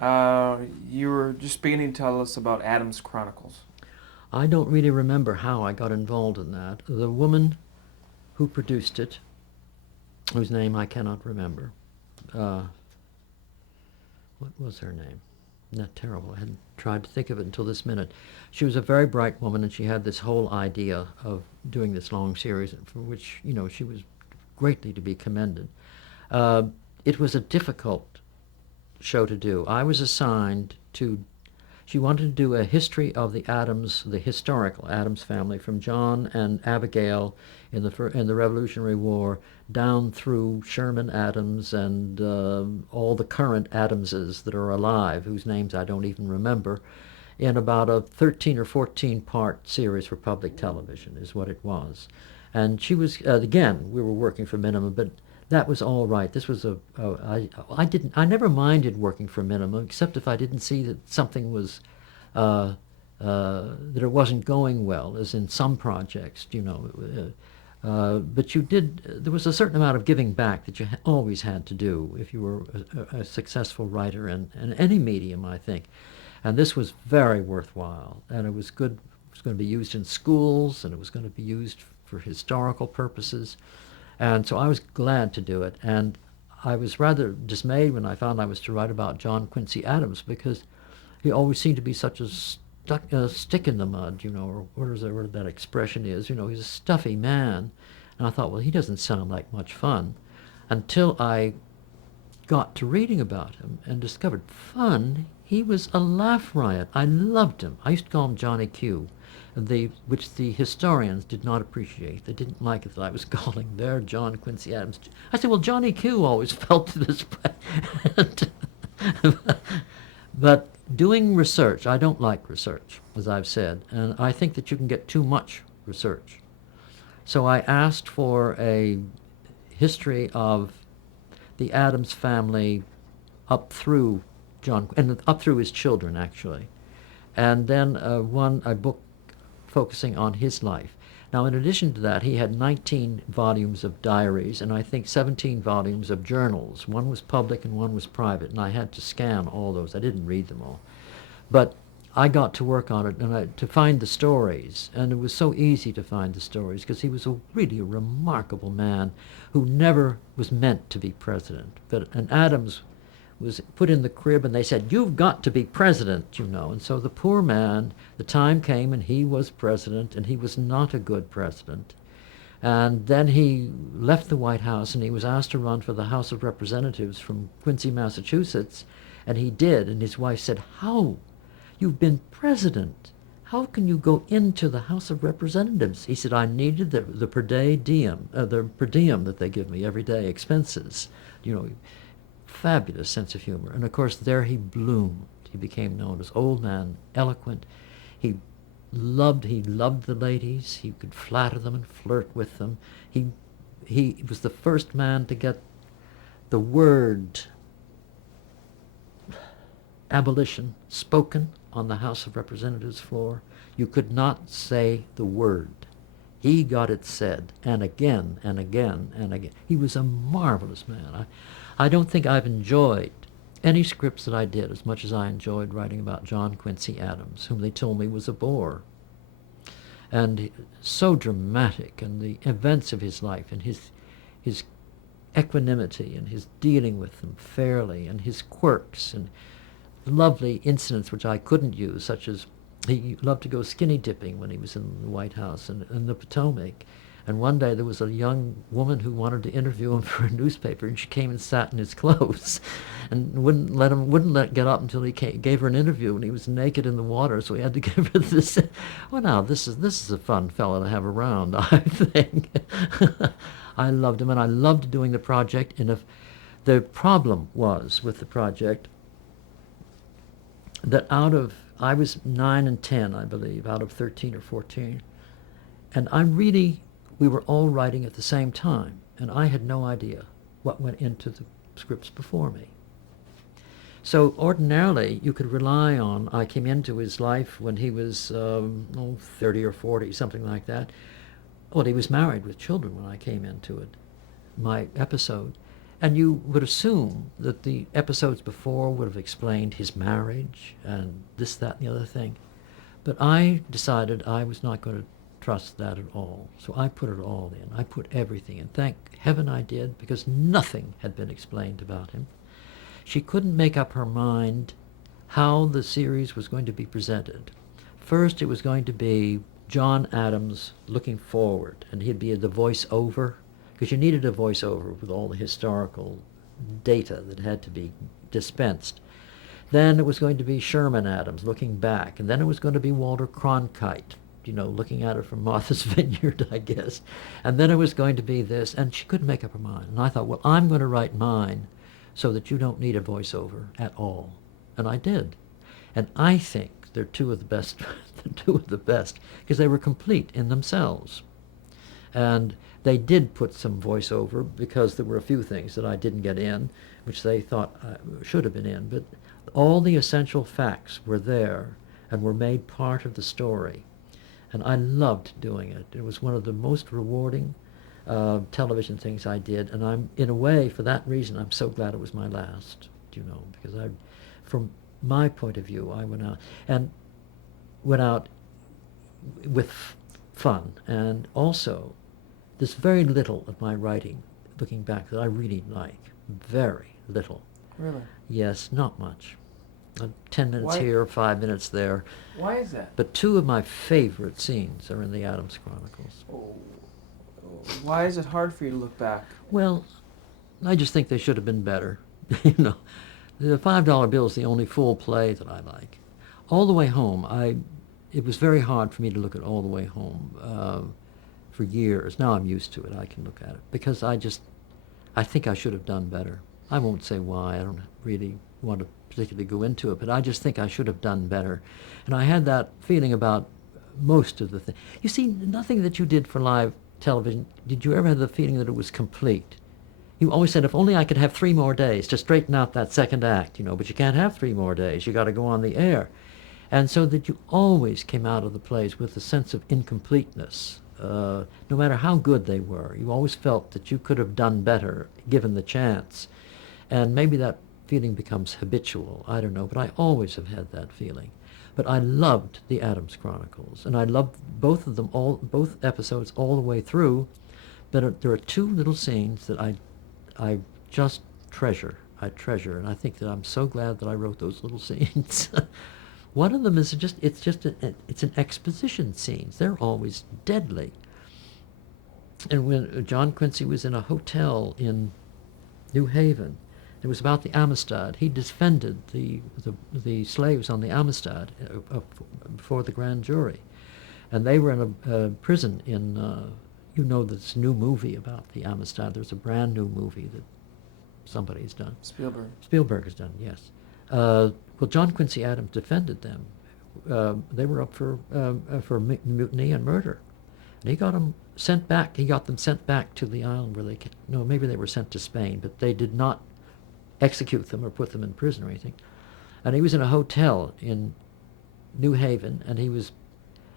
You were just beginning to tell us about Adam's Chronicles. I don't really remember how I got involved in that. The woman who produced it, whose name I cannot remember, uh, what was her name? Not terrible. I hadn't tried to think of it until this minute. She was a very bright woman, and she had this whole idea of doing this long series, for which she was greatly to be commended. Uh, it was a difficult show to do. I was assigned to. She wanted to do a history of the Adams, the historical Adams family, from John and Abigail in the Revolutionary War down through Sherman Adams and all the current Adamses that are alive, whose names I don't even remember, in about a 13 or 14 part series for public television, is what it was. And she was, again, we were working for minimum, but that was all right. This was I never minded working for minimum, except if I didn't see that something was, that it wasn't going well, as in some projects. But there was a certain amount of giving back that you always had to do if you were a successful writer in any medium, I think. And this was very worthwhile, and it was good. It was going to be used in schools, and it was going to be used for historical purposes. And so I was glad to do it. And I was rather dismayed when I found I was to write about John Quincy Adams, because he always seemed to be such a stick in the mud, or whatever that expression is. He's a stuffy man. And I thought, well, he doesn't sound like much fun, until I got to reading about him and discovered fun. He was a laugh riot. I loved him. I used to call him Johnny Q, which the historians did not appreciate. They didn't like it that I was calling their John Quincy Adams. I said, well, Johnny Q always felt this way. But doing research, I don't like research, as I've said, and I think that you can get too much research. So I asked for a history of the Adams family up through John, and up through his children, actually. And then a book focusing on his life. Now, in addition to that, he had 19 volumes of diaries and I think 17 volumes of journals. One was public and one was private, and I had to scan all those. I didn't read them all. But I got to work on it to find the stories, and it was so easy to find the stories because he was really a remarkable man who never was meant to be president. And Adams was put in the crib, and they said, you've got to be president. And so the poor man, the time came and he was president, and he was not a good president. And then he left the White House, and he was asked to run for the House of Representatives from Quincy, Massachusetts, and he did. And his wife said, how? You've been president. How can you go into the House of Representatives? He said, I needed the per diem, that they give me every day, expenses. Fabulous sense of humor. And of course, there he bloomed. He became known as Old Man Eloquent. He loved the ladies. He could flatter them and flirt with them. He was the first man to get the word abolition spoken on the House of Representatives floor. You could not say the word. He got it said, and again and again and again. He was a marvelous man. I don't think I've enjoyed any scripts that I did as much as I enjoyed writing about John Quincy Adams, whom they told me was a bore. And so dramatic, and the events of his life, and his equanimity, and his dealing with them fairly, and his quirks, and lovely incidents which I couldn't use, such as he loved to go skinny dipping when he was in the White House and in the Potomac. And one day there was a young woman who wanted to interview him for a newspaper, and she came and sat in his clothes, and wouldn't get up until he gave her an interview, and he was naked in the water, so he had to give her this. Well, now this is a fun fellow to have around, I think. I loved him, and I loved doing the project. And if the problem was with the project that I was 9 and 10, I believe, out of 13 or 14, and we were all writing at the same time, and I had no idea what went into the scripts before me. So ordinarily, you could rely on, I came into his life when he was 30 or 40, something like that. Well, he was married with children when I came into it, my episode. And you would assume that the episodes before would have explained his marriage and this, that, and the other thing. But I decided I was not going to trust that at all. So I put it all in. I put everything in. Thank heaven I did, because nothing had been explained about him. She couldn't make up her mind how the series was going to be presented. First, it was going to be John Adams looking forward, and he'd be the voice-over, because you needed a voice-over with all the historical data that had to be dispensed. Then it was going to be Sherman Adams looking back, and then it was going to be Walter Cronkite, looking at it from Martha's Vineyard, I guess. And then it was going to be this, and she couldn't make up her mind. And I thought, well, I'm going to write mine so that you don't need a voiceover at all. And I did. And I think they're two of the best, because they were complete in themselves. And they did put some voiceover because there were a few things that I didn't get in, which they thought should have been in. But all the essential facts were there and were made part of the story. And I loved doing it. It was one of the most rewarding television things I did. And I'm, in a way, for that reason, I'm so glad it was my last, because from my point of view, I went out with fun. And also, there's very little of my writing, looking back, that I really like. Very little. Really? Yes, not much. 10 minutes Why? here, 5 minutes there. Why is that? But two of my favorite scenes are in the Adams Chronicles. Oh, why is it hard for you to look back? Well, I just think they should have been better. The $5 bill is the only full play that I like. All the Way Home, it was very hard for me to look at All the Way Home for years. Now I'm used to it. I can look at it because I think I should have done better. I won't say why. I don't really want to particularly go into it, but I just think I should have done better. And I had that feeling about most of the things. You see, nothing that you did for live television, did you ever have the feeling that it was complete? You always said, if only I could have 3 more days to straighten out that second act, but you can't have 3 more days. You got to go on the air. And so that you always came out of the plays with a sense of incompleteness. No matter how good they were, you always felt that you could have done better given the chance. And maybe that feeling becomes habitual, I don't know, but I always have had that feeling. But I loved the Adams Chronicles, and I loved both of them, both episodes all the way through. But there are 2 little scenes that I just treasure. And I think that I'm so glad that I wrote those little scenes. One of them is it's an exposition scenes. They're always deadly. And when John Quincy was in a hotel in New Haven, it was about the Amistad. He defended the slaves on the Amistad before the grand jury. And they were in a prison in, this new movie about the Amistad. There's a brand new movie that somebody's done. Spielberg has done, yes. Well, John Quincy Adams defended them. They were up for mutiny and murder. And he got them sent back. He got them sent back to the island where maybe they were sent to Spain, but they did not execute them or put them in prison or anything. And he was in a hotel in New Haven, and he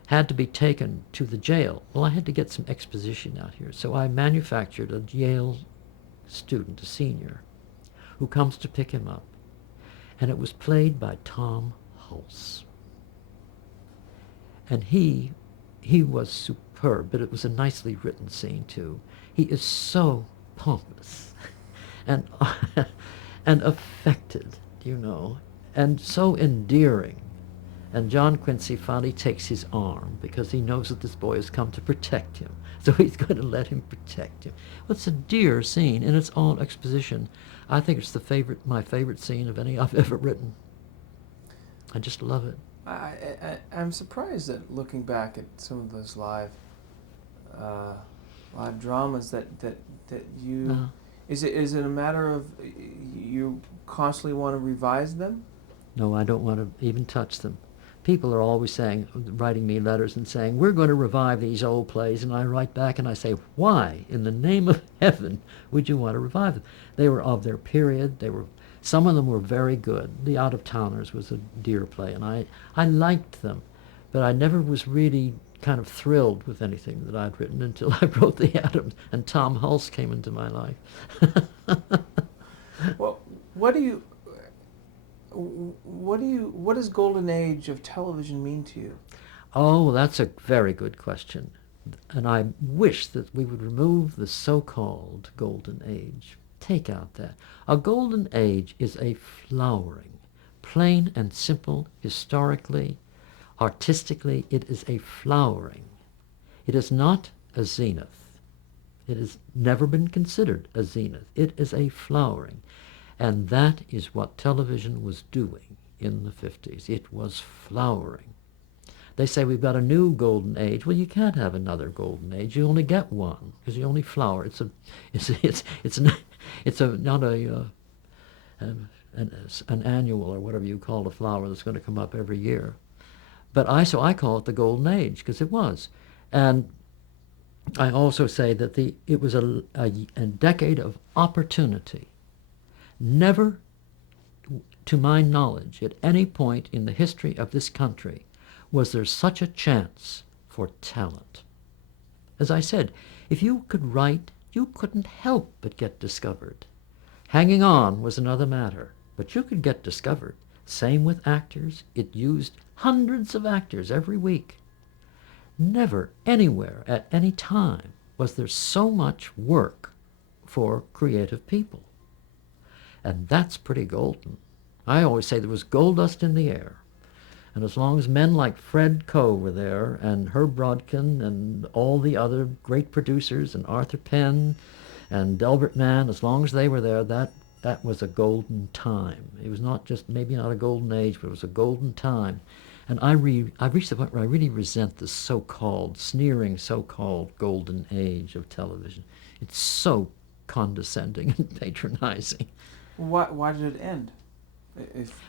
had to be taken to the jail. Well, I had to get some exposition out here, so I manufactured a Yale student, a senior, who comes to pick him up. And it was played by Tom Hulse. And he was superb, but it was a nicely written scene, too. He is so pompous and and affected, and so endearing. And John Quincy finally takes his arm because he knows that this boy has come to protect him. So he's going to let him protect him. Well, it's a dear scene, and it's all exposition. I think it's my favorite scene of any I've ever written. I just love it. I'm surprised that looking back at some of those live dramas that you is it a matter of you constantly want to revise them? No, I don't want to even touch them. People are always writing me letters and saying, we're going to revive these old plays, and I write back and I say, why in the name of heaven would you want to revive them? They were of their period. Some of them were very good. The Out of Towners was a dear play, and I liked them, but I never was really kind of thrilled with anything that I'd written until I wrote the Adams, and Tom Hulse came into my life. Well, what do you, what does golden age of television mean to you? Oh, that's a very good question. And I wish that we would remove the so-called golden age. Take out that. A golden age is a flowering, plain and simple, historically, artistically, it is a flowering. It is not a zenith. It has never been considered a zenith. It is a flowering. And that is what television was doing in the 50s. It was flowering. They say we've got a new golden age. Well, you can't have another golden age. You only get one because you only flower. Not an annual or whatever you call a flower that's going to come up every year. But I call it the golden age because it was. And I also say that it was a decade of opportunity. Never, to my knowledge, at any point in the history of this country, was there such a chance for talent. As I said, if you could write, you couldn't help but get discovered. Hanging on was another matter, but you could get discovered. Same with actors. It used hundreds of actors every week. Never, anywhere, at any time, was there so much work for creative people. And that's pretty golden. I always say there was gold dust in the air. And as long as men like Fred Coe were there, and Herb Brodkin, and all the other great producers, and Arthur Penn, and Delbert Mann, as long as they were there, that was a golden time. It was not just, maybe not a golden age, but it was a golden time. And I've reached the point where I really resent this so-called, sneering so-called golden age of television. It's so condescending and patronizing. Why did it end?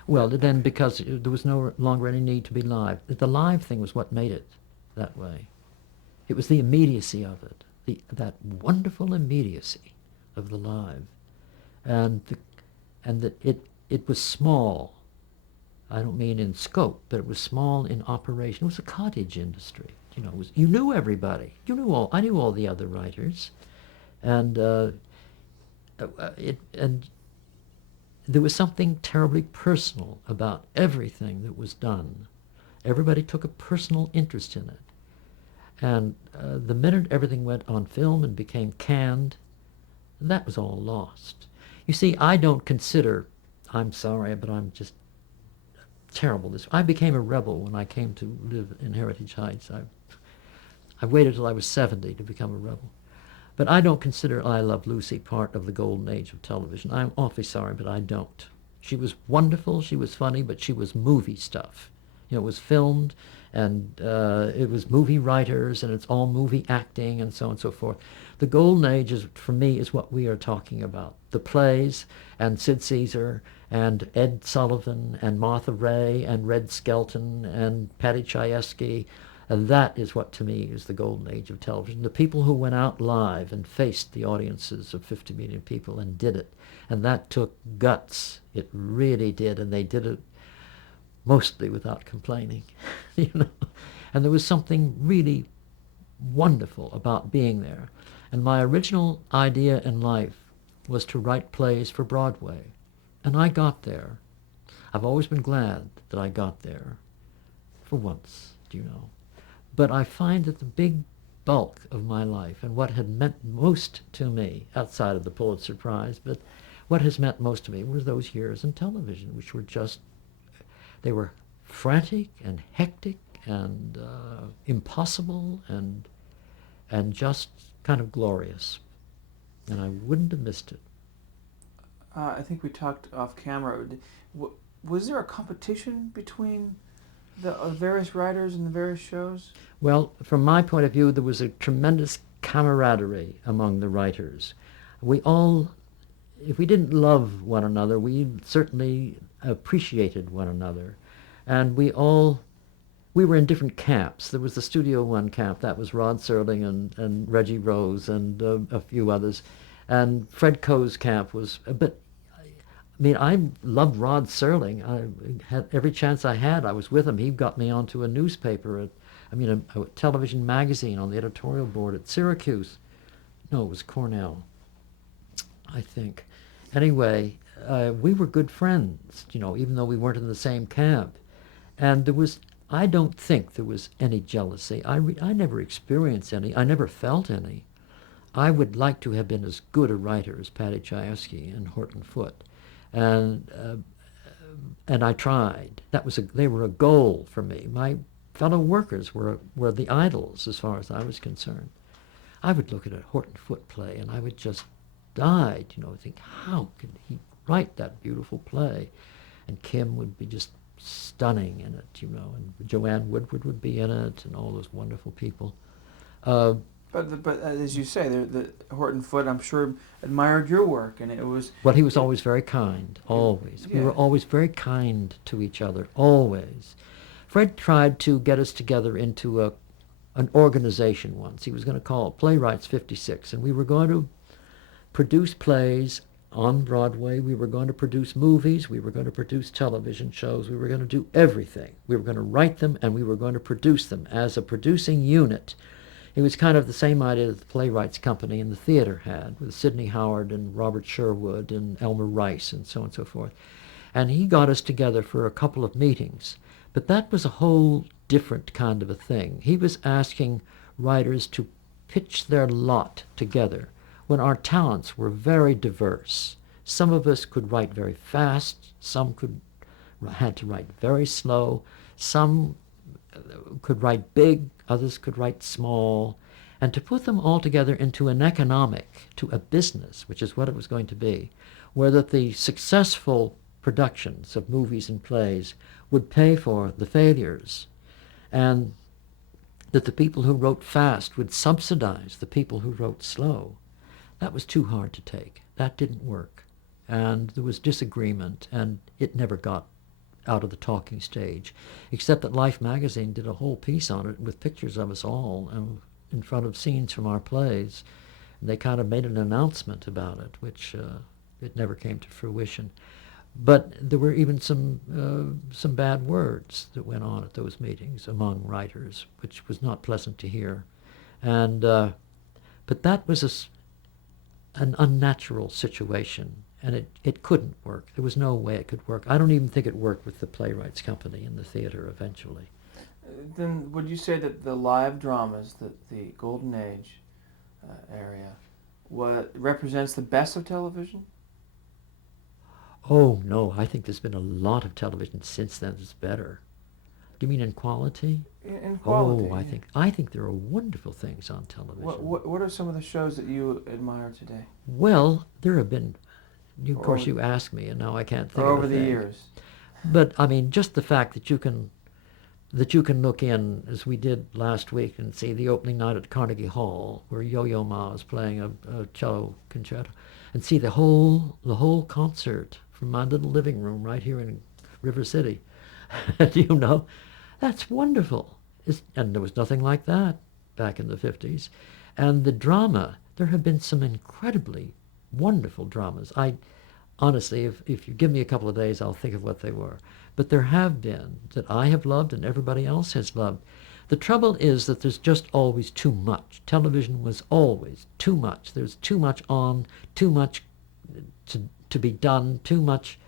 Well, it ended because there was no longer any need to be live. The live thing was what made it that way. It was the immediacy of it, that wonderful immediacy of the live, and that it was small. I don't mean in scope, but it was small in operation. It was a cottage industry. You knew everybody. I knew all the other writers, and there was something terribly personal about everything that was done. Everybody took a personal interest in it. And the minute everything went on film and became canned, that was all lost. You see, I don't consider, I'm sorry, but I'm just terrible. I became a rebel when I came to live in Heritage Heights. I waited till I was 70 to become a rebel. But I don't consider I Love Lucy part of the golden age of television. I'm awfully sorry, but I don't. She was wonderful, she was funny, but she was movie stuff. It was filmed, and it was movie writers, and it's all movie acting, and so on and so forth. The golden age, for me, is what we are talking about. The plays, and Sid Caesar, and Ed Sullivan, and Martha Ray, and Red Skelton, and Patty Chayefsky. And that is what, to me, is the golden age of television. The people who went out live and faced the audiences of 50 million people and did it. And that took guts. It really did. And they did it mostly without complaining. And there was something really wonderful about being there. And my original idea in life was to write plays for Broadway. And I got there. I've always been glad that I got there. For once, But I find that the big bulk of my life, and what had meant most to me, outside of the Pulitzer Prize, but what has meant most to me were those years in television, which were they were frantic and hectic and impossible and just kind of glorious. And I wouldn't have missed it. I think we talked off camera. Was there a competition between the various writers and the various shows? Well, from my point of view, there was a tremendous camaraderie among the writers. We all, if we didn't love one another, we certainly appreciated one another. And we were in different camps. There was the Studio One camp, that was Rod Serling and Reggie Rose and a few others. And Fred Coe's camp was, but I loved Rod Serling. I had every chance I had, I was with him. He got me onto a newspaper, a television magazine on the editorial board at Syracuse. No, it was Cornell, I think. Anyway, we were good friends, even though we weren't in the same camp. And I don't think there was any jealousy. I never experienced any. I never felt any. I would like to have been as good a writer as Paddy Chayefsky and Horton Foote. And, uh, and I tried. They were a goal for me. My fellow workers were the idols as far as I was concerned. I would look at a Horton Foote play and I would just die, think, how could he write that beautiful play? And Kim would be just stunning in it, and Joanne Woodward would be in it, and all those wonderful people. Uh, But as you say, the Horton Foote, I'm sure, admired your work, and it was. well, he was always very kind, always. Yeah. We were always very kind to each other, always. Fred tried to get us together into an organization once. He was going to call it Playwrights 56, and we were going to produce plays on Broadway. We were going to produce movies. We were going to produce television shows. We were going to do everything. We were going to write them, and we were going to produce them as a producing unit. It was kind of the same idea that the Playwrights Company and the theater had, with Sidney Howard and Robert Sherwood and Elmer Rice and so on and so forth. And he got us together for a couple of meetings. But that was a whole different kind of a thing. He was asking writers to pitch their lot together when our talents were very diverse. Some of us could write very fast, some had to write very slow, some could write big, others could write small, and to put them all together into a business, which is what it was going to be, where that the successful productions of movies and plays would pay for the failures, and that the people who wrote fast would subsidize the people who wrote slow. That was too hard to take. That didn't work. And there was disagreement, and it never got out of the talking stage, except that Life magazine did a whole piece on it with pictures of us all in front of scenes from our plays. And they kind of made an announcement about it, which it never came to fruition. But there were even some bad words that went on at those meetings among writers, which was not pleasant to hear. And but that was an unnatural situation, and it couldn't work. There was no way it could work. I don't even think it worked with the Playwrights Company and the theater eventually. Then would you say that the live dramas, the Golden Age area, what represents the best of television? Oh, no, I think there's been a lot of television since then that's better. Do you mean in quality? In quality. Oh, I think there are wonderful things on television. What are some of the shows that you admire today? Well, there have been, of course you asked me, and now I can't think or of over a the thing. years. But, I mean, just the fact that you can look in, as we did last week, and see the opening night at Carnegie Hall, where Yo-Yo Ma is playing a cello concerto, and see the whole concert from my little living room right here in River City. That's wonderful. And there was nothing like that back in the 50s. And the drama, there have been some incredibly wonderful dramas. Honestly, if you give me a couple of days, I'll think of what they were. But there have been that I have loved and everybody else has loved. The trouble is that there's just always too much. Television was always too much. There's too much on, too much to be done, too much,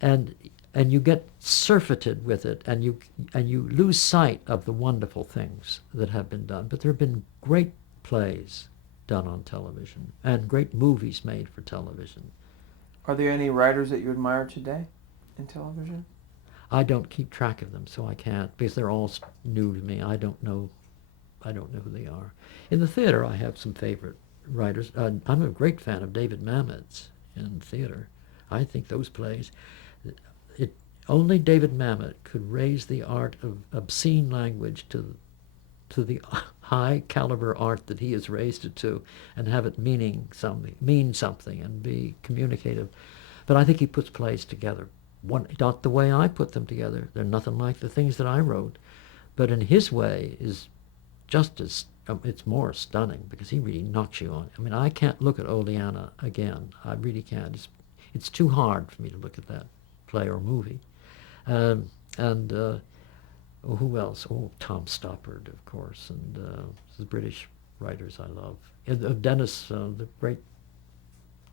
and you get surfeited with it, and you lose sight of the wonderful things that have been done. But there have been great plays done on television and great movies made for television. Are there any writers that you admire today in television? I don't keep track of them, so I can't, because they're all new to me. I don't know who they are. In the theater, I have some favorite writers. I'm a great fan of David Mamet's in theater. I think those plays, only David Mamet could raise the art of obscene language to the high caliber art that he has raised it to, and have it mean something, and be communicative. But I think he puts plays together. Not the way I put them together. They're nothing like the things that I wrote. But in his way is just as, it's more stunning, because he really knocks you on. I mean, I can't look at Oleana again. I really can't. It's too hard for me to look at that play or movie. Who else? Oh, Tom Stoppard, of course, and the British writers I love. Dennis, the great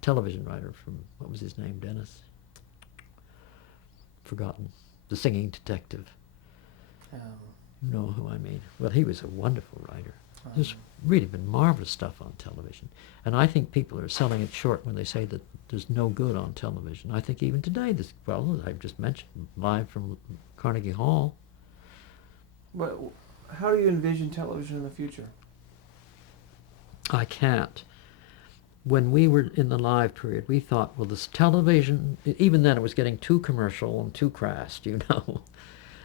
television writer from, what was his name, Dennis? Forgotten. The Singing Detective. You know who I mean. Well, he was a wonderful writer. There's really been marvelous stuff on television. And I think people are selling it short when they say that there's no good on television. I think even today, well, I've just mentioned, live from Carnegie Hall. But how do you envision television in the future? I can't. When we were in the live period, we thought, well, this television, even then it was getting too commercial and too crass, you know.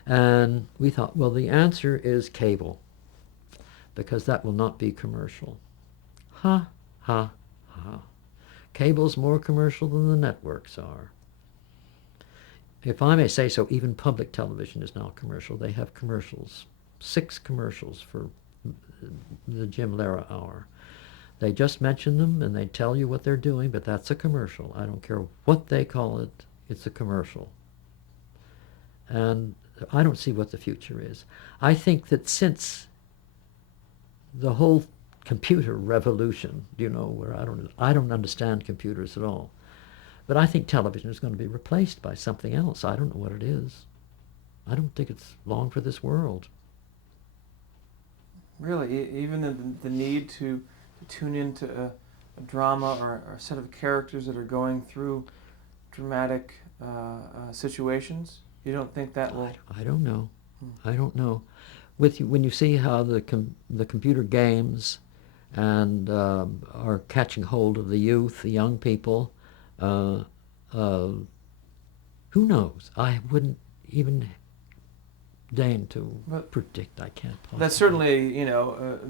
And we thought, well, the answer is cable, because that will not be commercial. Ha, ha, ha. Cable's more commercial than the networks are. If I may say so, even public television is now commercial. They have commercials, 6 commercials for the Jim Lehrer Hour. They just mention them and they tell you what they're doing, but that's a commercial. I don't care what they call it, it's a commercial. And I don't see what the future is. I think that since the whole computer revolution, you know, where I don't understand computers at all, but I think television is going to be replaced by something else. I don't know what it is. I don't think it's long for this world. Really, even the need to tune into a drama or a set of characters that are going through dramatic situations, you don't think that will? I don't know. I don't know. When you see how the computer games and are catching hold of the youth, the young people, who knows? I wouldn't even deign to predict. I can't possibly. That's certainly,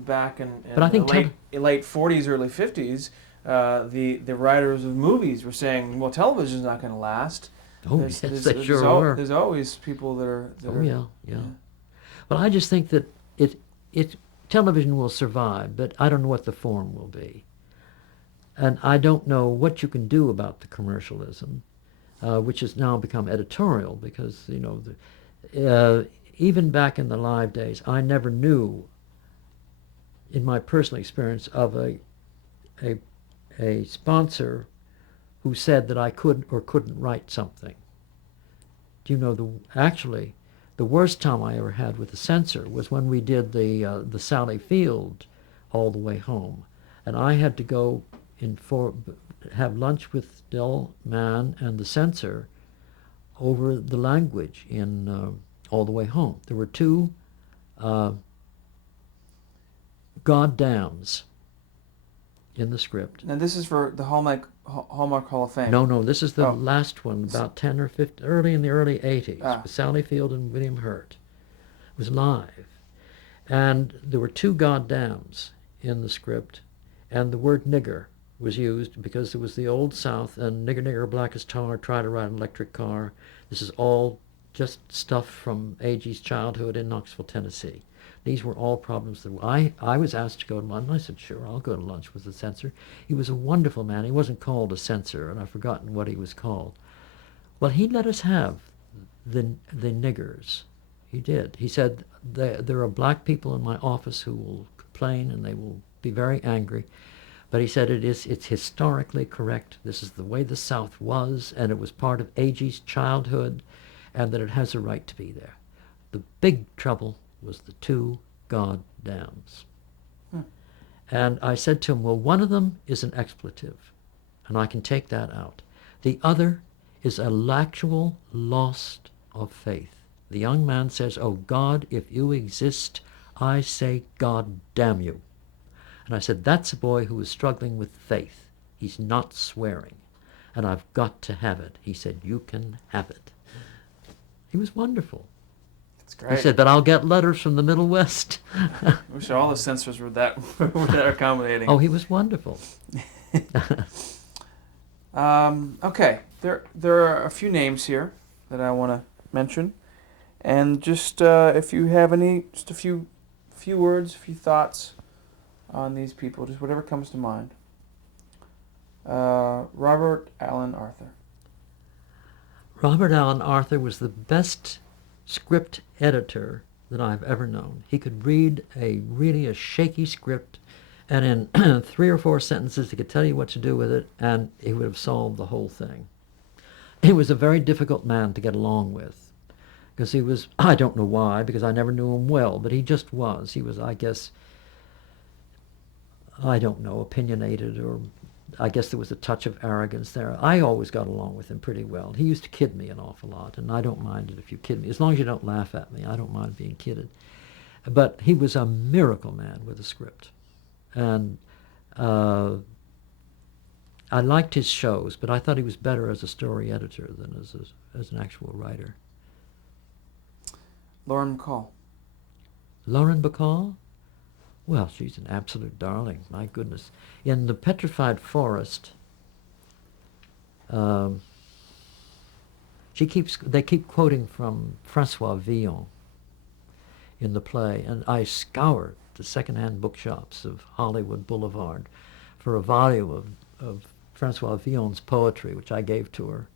back in But I think the late 40s, early 50s, the writers of movies were saying, well, television's not going to last. Oh, yes, they sure are. There's always people that are... Yeah. But I just think that television will survive, but I don't know what the form will be. And I don't know what you can do about the commercialism, which has now become editorial, because, even back in the live days, I never knew, in my personal experience, of a sponsor who said that I could or couldn't write something. Do you know, actually, the worst time I ever had with the censor was when we did the Sally Field All the Way Home. And I had to go have lunch with Del Mann and the censor over the language in All the Way Home. There were 2 goddams in the script. Now this is for the Hallmark Hall of Fame. No, this is the last one, about 10 or 15, in the early 80s, with Sally Field and William Hurt. It was live. And there were 2 goddams in the script, and the word nigger was used because it was the Old South, and nigger, nigger, black as tar, try to ride an electric car. This is all just stuff from A.G.'s childhood in Knoxville, Tennessee. These were all problems that I was asked to go to London. I said, sure, I'll go to lunch with the censor. He was a wonderful man. He wasn't called a censor, and I've forgotten what he was called. Well, he let us have the niggers. He did. He said, there are black people in my office who will complain, and they will be very angry. But he said it's historically correct. This is the way the South was, and it was part of A.G.'s childhood, and that it has a right to be there. The big trouble was the 2 goddams. And I said to him, well, one of them is an expletive, and I can take that out. The other is an actual loss of faith. The young man says, oh, God, if you exist, I say, God damn you. And I said, that's a boy who is struggling with faith. He's not swearing. And I've got to have it. He said, you can have it. He was wonderful. That's great. He said, but I'll get letters from the Middle West. I wish all the censors were that accommodating. Oh, he was wonderful. Okay, there are a few names here that I want to mention, and just if you have just a few words, a few thoughts on these people, just whatever comes to mind. Robert Allen Arthur. Robert Allen Arthur was the best script editor that I've ever known. He could read a shaky script And in 3 or 4 sentences, he could tell you what to do with it, and he would have solved the whole thing. He was a very difficult man to get along with, because he was, I don't know why, because I never knew him well, but he just was. He was, I guess, I don't know, opinionated, or I guess there was a touch of arrogance there. I always got along with him pretty well. He used to kid me an awful lot, and I don't mind it if you kid me. As long as you don't laugh at me, I don't mind being kidded. But he was a miracle man with a script. And uh, I liked his shows, but I thought he was better as a story editor than as an actual writer. Lauren Bacall. Lauren Bacall? Well, she's an absolute darling, my goodness. In The Petrified Forest, um, they keep quoting from Francois Villon in the play, and I scoured the second-hand bookshops of Hollywood Boulevard for a volume of Francois Villon's poetry, which I gave to her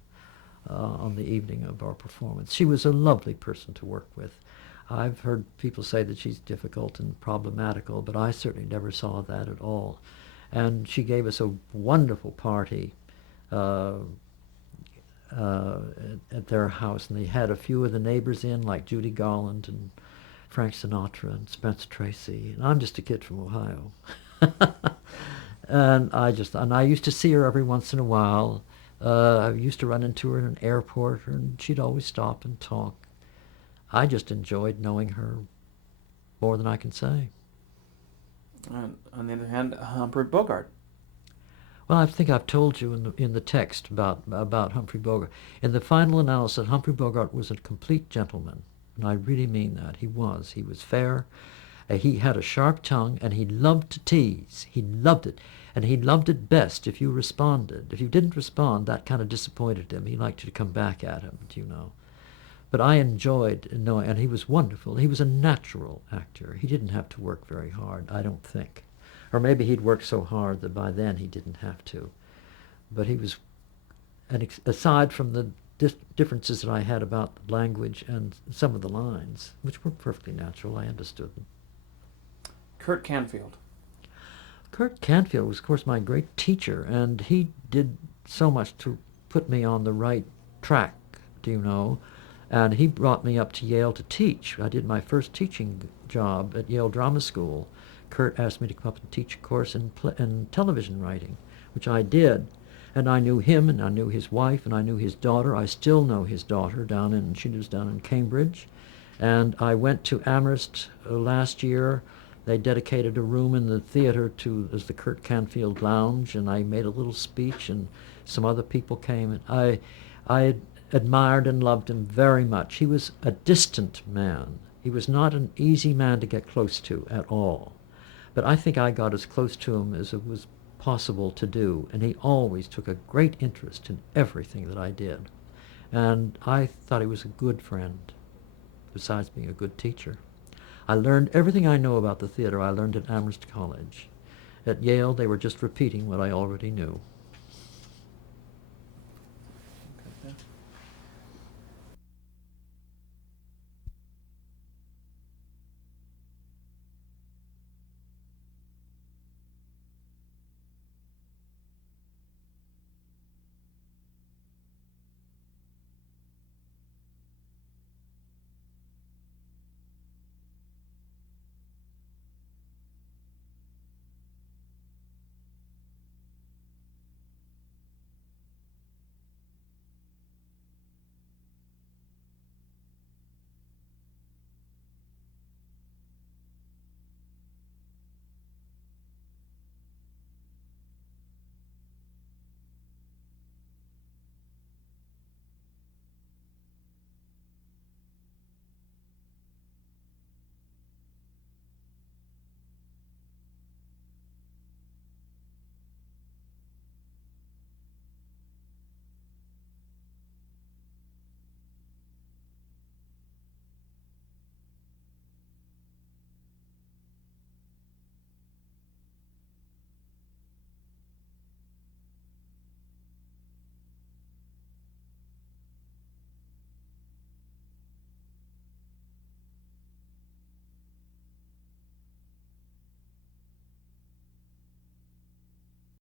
on the evening of our performance. She was a lovely person to work with. I've heard people say that she's difficult and problematical, but I certainly never saw that at all. And she gave us a wonderful party at their house, and they had a few of the neighbors in, like Judy Garland and Frank Sinatra and Spencer Tracy, and I'm just a kid from Ohio. And I used to see her every once in a while. I used to run into her in an airport, and she'd always stop and talk. I just enjoyed knowing her more than I can say. And on the other hand, Humphrey Bogart. Well, I think I've told you in the text about Humphrey Bogart. In the final analysis, Humphrey Bogart was a complete gentleman, and I really mean that. He was. He was fair. He had a sharp tongue, and he loved to tease. He loved it. And he loved it best if you responded. If you didn't respond, that kind of disappointed him. He liked you to come back at him, you know. But I enjoyed knowing, and he was wonderful. He was a natural actor. He didn't have to work very hard, I don't think. Or maybe he'd worked so hard that by then he didn't have to. But he was, and aside from the differences that I had about language and some of the lines, which were perfectly natural, I understood them. Kurt Canfield. Kurt Canfield was, of course, my great teacher, and he did so much to put me on the right track, do you know? And he brought me up to Yale to teach. I did my first teaching job at Yale Drama School. Kurt asked me to come up and teach a course in television writing, which I did. And I knew him, and I knew his wife, and I knew his daughter. I still know his daughter she lives down in Cambridge. And I went to Amherst last year. They dedicated a room in the theater as the Kurt Canfield Lounge, and I made a little speech, and some other people came. And I admired and loved him very much. He was a distant man. He was not an easy man to get close to at all. But I think I got as close to him as it was possible to do, and he always took a great interest in everything that I did. And I thought he was a good friend, besides being a good teacher. I learned everything I know about the theater I learned at Amherst College. At Yale, they were just repeating what I already knew.